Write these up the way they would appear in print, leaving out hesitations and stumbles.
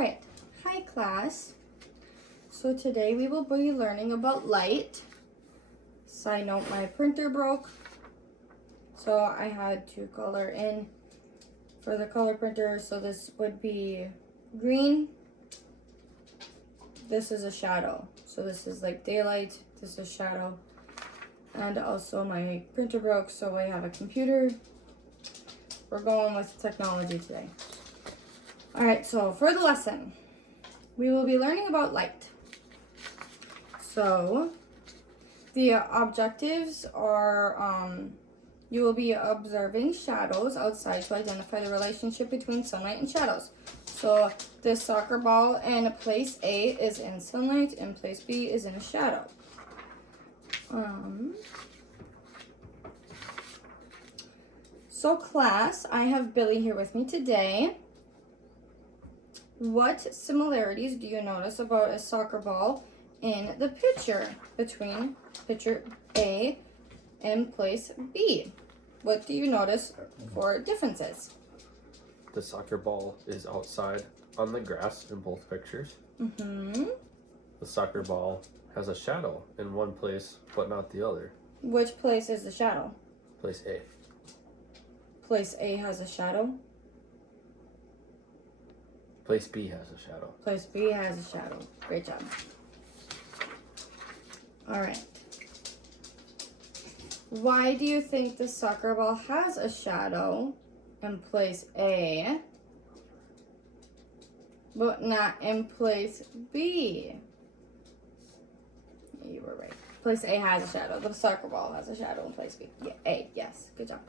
right, hi class. So today we will be learning about light. Side note, my printer broke, so I had to color in for the color printer. So this would be green. This is a shadow. So this is like daylight, this is shadow. And also my printer broke, so I have a computer. We're going with technology today. All right, so for the lesson, we will be learning about light. So the objectives are you will be observing shadows outside to identify the relationship between sunlight and shadows. So this soccer ball in place A is in sunlight and place B is in a shadow. So class, I have Billy here with me today. What similarities do you notice about a soccer ball in the picture between picture A and place B? What do you notice for differences? The soccer ball is outside on the grass in both pictures. Mm-hmm. The soccer ball has a shadow in one place, but not the other. Which place is the shadow? Place A. Place A has a shadow. Place B has a shadow. Place B has a shadow. Great job. All right. Why do you think the soccer ball has a shadow in place A, but not in place B? You were right. Place A has a shadow. The soccer ball has a shadow in place B. Yeah, A, yes. Good job.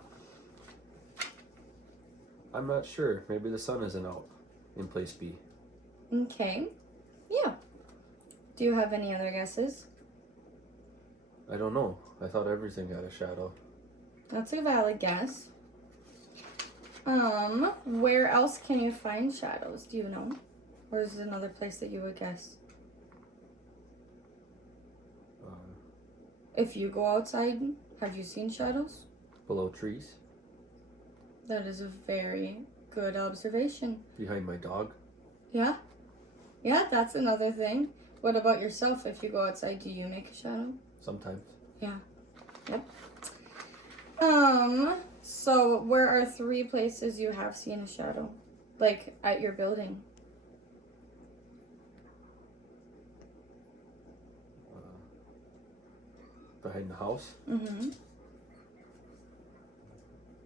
I'm not sure. Maybe the sun isn't out in place B. Okay. Yeah. Do you have any other guesses? I don't know. I thought everything had a shadow. That's a valid guess. Where else can you find shadows? Do you know? Or is there another place that you would guess? If you go outside, have you seen shadows? Below trees. That is a very good observation. Behind my dog. Yeah? Yeah, that's another thing. What about yourself? If you go outside, do you make a shadow? Sometimes. Yeah. Yep. So where are 3 places you have seen a shadow? Like at your building? Behind the house. Mm-hmm.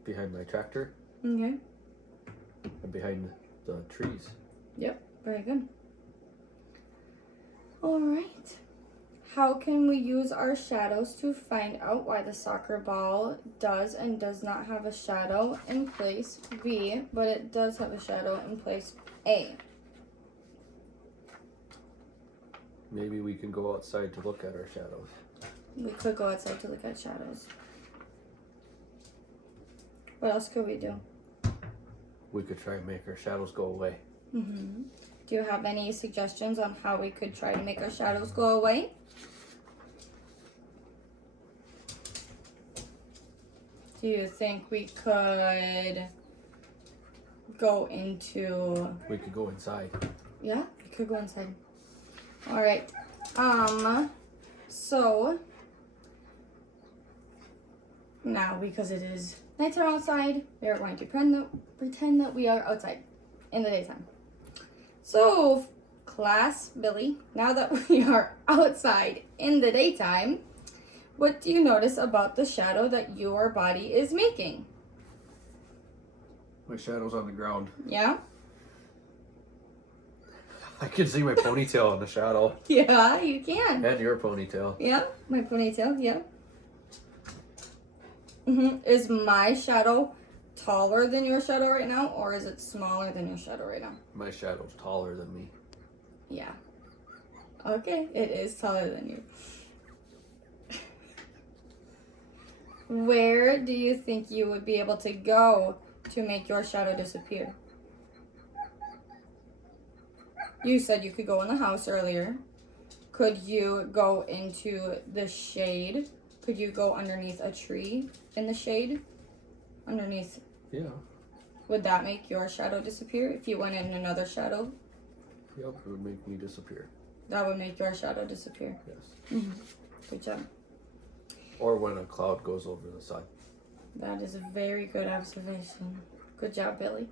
Behind my tractor. Okay. And behind the trees. Yep. Very good. All right. How can we use our shadows to find out why the soccer ball does and does not have a shadow in place B, but it does have a shadow in place A? Maybe we can go outside to look at our shadows. We could go outside to look at shadows. What else could we do? We could try and make our shadows go away. Mm-hmm. Do you have any suggestions on how we could try to make our shadows go away? Do you think we could go into... We could go inside. Yeah, we could go inside. All right. So now, because it is nighttime outside, we are going to pretend that we are outside in the daytime. So, class, Billy, now that we are outside in the daytime, what do you notice about the shadow that your body is making? My shadow's on the ground. Yeah? I can see my ponytail in the shadow. Yeah, you can. And your ponytail. Yeah, my ponytail, yeah. Is my shadow taller than your shadow right now, or is it smaller than your shadow right now? My shadow's taller than me. Yeah. Okay, it is taller than you. Where do you think you would be able to go to make your shadow disappear? You said you could go in the house earlier. Could you go into the shade? Could you go underneath a tree in the shade? Underneath. Yeah. Would that make your shadow disappear if you went in another shadow? Yep, it would make me disappear. That would make your shadow disappear. Yes. Good job. Or when a cloud goes over the sun. That is a very good observation. Good job, Billy.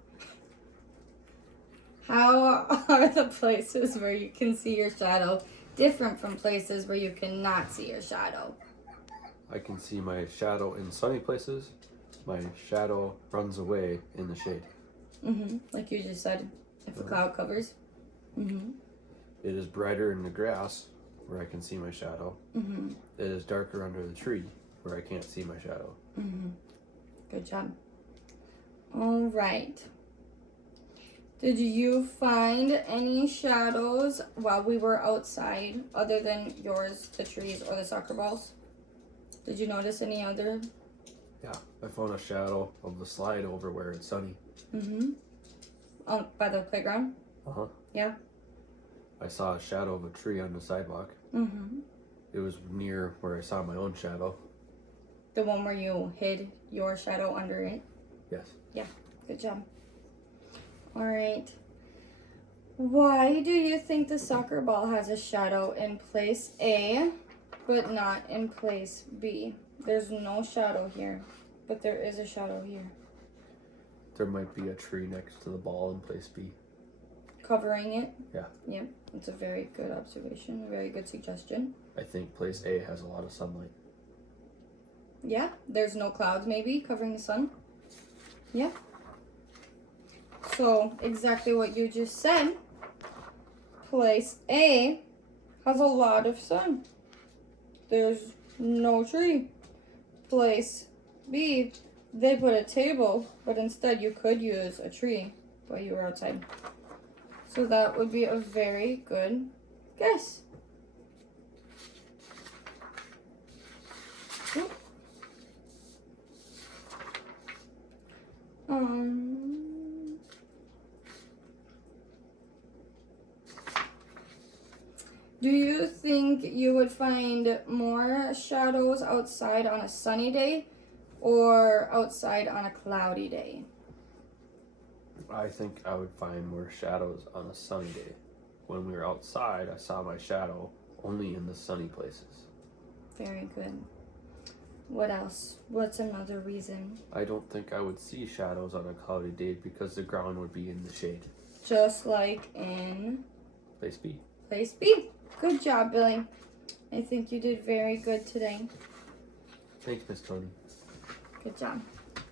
How are the places where you can see your shadow different from places where you cannot see your shadow? I can see my shadow in sunny places. My shadow runs away in the shade. Like you just said, if a cloud covers. It is brighter in the grass where I can see my shadow. It is darker under the tree where I can't see my shadow. Good job. All right. Did you find any shadows while we were outside other than yours, the trees, or the soccer balls? Did you notice any other? Yeah, I found a shadow of the slide over where it's sunny. By the playground? Uh-huh. Yeah. I saw a shadow of a tree on the sidewalk. It was near where I saw my own shadow. The one where you hid your shadow under it? Yes. Yeah, good job. All right. Why do you think the soccer ball has a shadow in place A, but not in place B? There's no shadow here, but there is a shadow here. There might be a tree next to the ball in place B. Covering it? Yeah. Yep, it's a very good observation, a very good suggestion. I think place A has a lot of sunlight. Yeah, there's no clouds maybe covering the sun. Yeah. So, exactly what you just said. Place A has a lot of sun. There's no tree. Place B, they put a table, but instead you could use a tree while you were outside. So that would be a very good guess. Oop. Do you think you would find more shadows outside on a sunny day or outside on a cloudy day? I think I would find more shadows on a sunny day. When we were outside, I saw my shadow only in the sunny places. Very good. What else? What's another reason? I don't think I would see shadows on a cloudy day because the ground would be in the shade. Just like in Place B. place B. Good job, Billy. I think you did very good today. Thanks, Miss Tony. Good job.